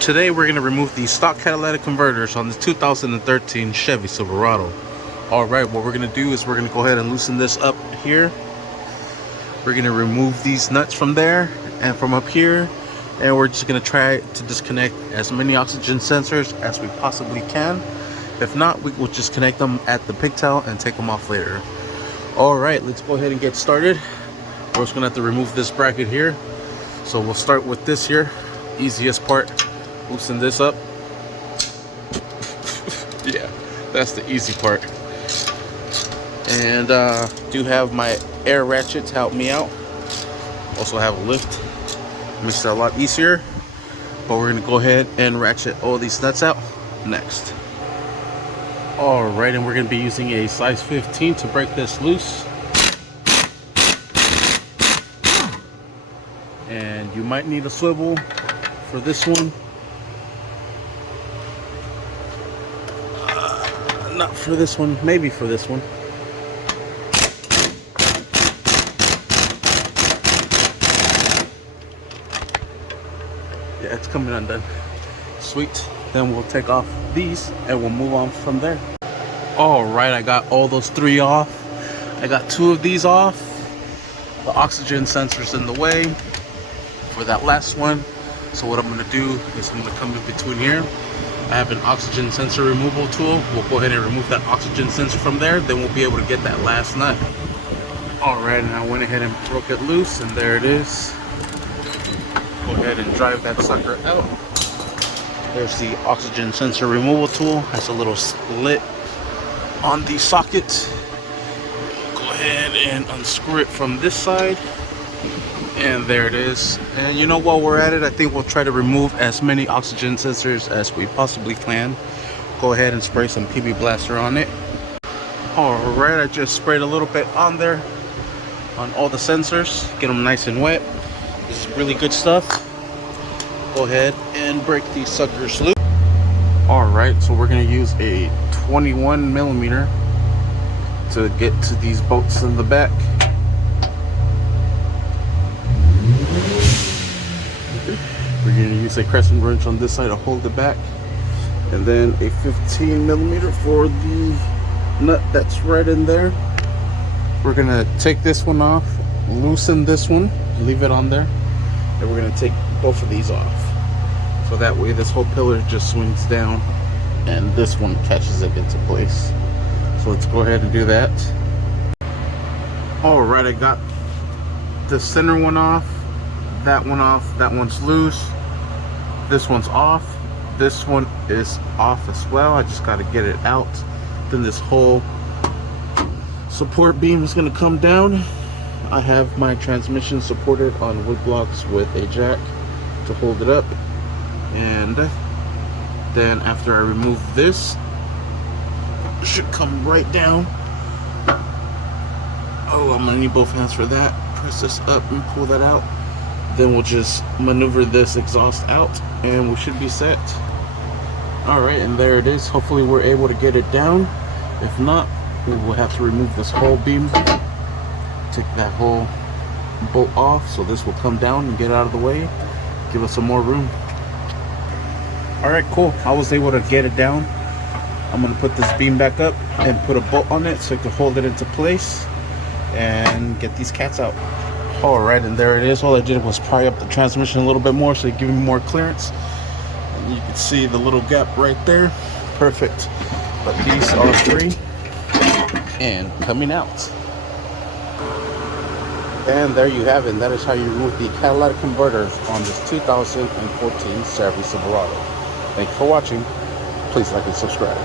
Today we're going to remove the stock catalytic converters on the 2013 Chevy Silverado. Alright, what we're going to do is we're going to go ahead and loosen this up here. We're going to remove these nuts from there and from up here, and we're just going to try to disconnect as many oxygen sensors as we possibly can. If not, we will just connect them at the pigtail and take them off later. Alright, let's go ahead and get started. We're just going to have to remove this bracket here. So we'll start with this here, easiest part. Loosen this up. Yeah, that's the easy part. And do have my air ratchet to help me out. Also have a lift, makes it a lot easier. But we're gonna go ahead and ratchet all these nuts out next. Alright, and we're gonna be using a size 15 to break this loose. And you might need a swivel for this one. Not for this one, maybe for this one. Yeah, it's coming undone. Sweet. Then we'll take off these and we'll move on from there. Alright, I got all those three off. I got two of these off. The oxygen sensor's in the way for that last one. So what I'm going to do is I'm going to come in between here. I have an oxygen sensor removal tool. We'll go ahead and remove that oxygen sensor from there. Then we'll be able to get that last nut. Alright, and I went ahead and broke it loose, and there it is. Go ahead and drive that sucker out. There's the oxygen sensor removal tool. Has a little slit on the socket. Go ahead and unscrew it from this side. And there it is. And you know, while we're at it, I think we'll try to remove as many oxygen sensors as we possibly can. Go ahead and spray some PB Blaster on it. Alright, I just sprayed a little bit on there on all the sensors. Get them nice and wet. This is really good stuff. Go ahead and break these suckers loose. Alright, so we're going to use a 21mm to get to these bolts in the back. We're going to use a crescent wrench on this side to hold it back, and then a 15mm for the nut that's right in there. We're going to take this one off, loosen this one, leave it on there, and we're going to take both of these off. So that way this whole pillar just swings down and this one catches it into place. So let's go ahead and do that. Alright, I got the center one off, that one's loose, this one's off, this one is off as well. I just got to get it out. Then this whole support beam is going to come down. I have my transmission supported on wood blocks with a jack to hold it up, and then after I remove this, it should come right down. Oh, I'm going to need both hands for that. Press this up and pull that out. Then we'll just maneuver this exhaust out and we should be set. Alright, and there it is. Hopefully we're able to get it down. If not, we will have to remove this whole beam. Take that whole bolt off so this will come down and get out of the way. Give us some more room. Alright, cool. I was able to get it down. I'm going to put this beam back up and put a bolt on it so it can hold it into place and get these cats out. Alright, and there it is. All I did was pry up the transmission a little bit more so it give me more clearance. And you can see the little gap right there. Perfect. But these are free and coming out. And there you have it. That is how you remove the catalytic converters on this 2014 Chevy Silverado. Thank you for watching. Please like and subscribe.